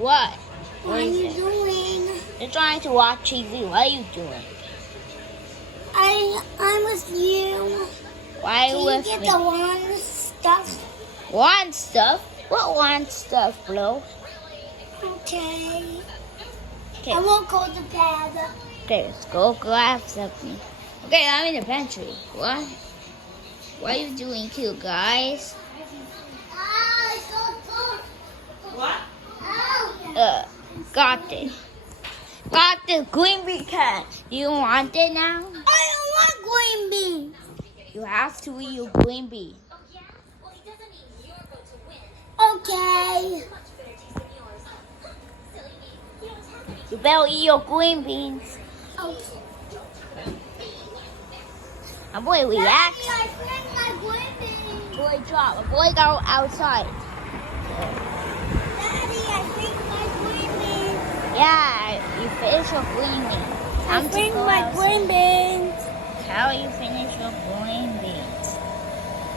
What? What are you doing? You're trying to watch TV. What are you doing? I'm with you. Why are you Can you with get me? the one stuff? Want stuff? What want stuff, Blue? Okay. Okay. I won't go to bed. Okay, let's go grab something. Okay, I'm in the pantry. What? What are you doing here, guys? What? Got it. Got the green bean can. Do you want it now? I don't want green beans. You have to eat your green bean. Okay. You better eat your green beans. Okay. A boy reacts. Daddy, I finished my green beans. Boy drop. A boy go outside. Daddy, I finished my green beans. Yeah, you finish your green bean. I Time to finished go my outside. green beans. How you finish your green beans?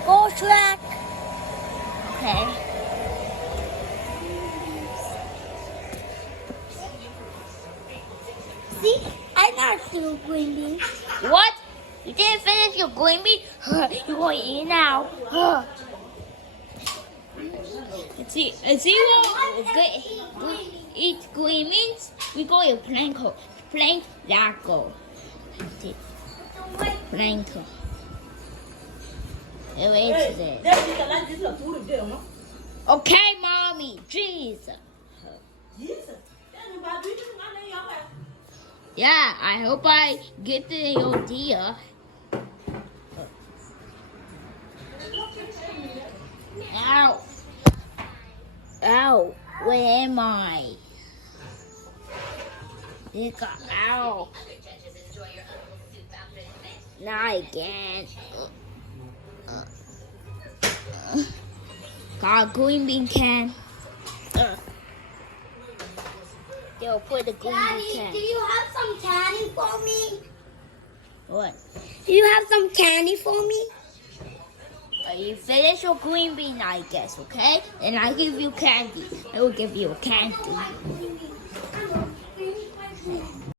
Go Shrek. Okay. See, I not still green beans. What? You didn't finish your green bean? You gonna eat now? Let's see what we eat green beans. We go to plank that go. Plank. Where is it? Daddy, can I just food there, no? Okay, mommy. Jesus. Jesus. Daddy, why do you think I know your way? Yeah, I hope I get the idea. Ow. Ow. Where am I? Ow. Not again. Got a green bean can. Yo, put the green Daddy, bean can. do you have some candy for me? What? Do you have some candy for me? You finish your green bean, I guess, okay? And I give you candy. I will give you candy.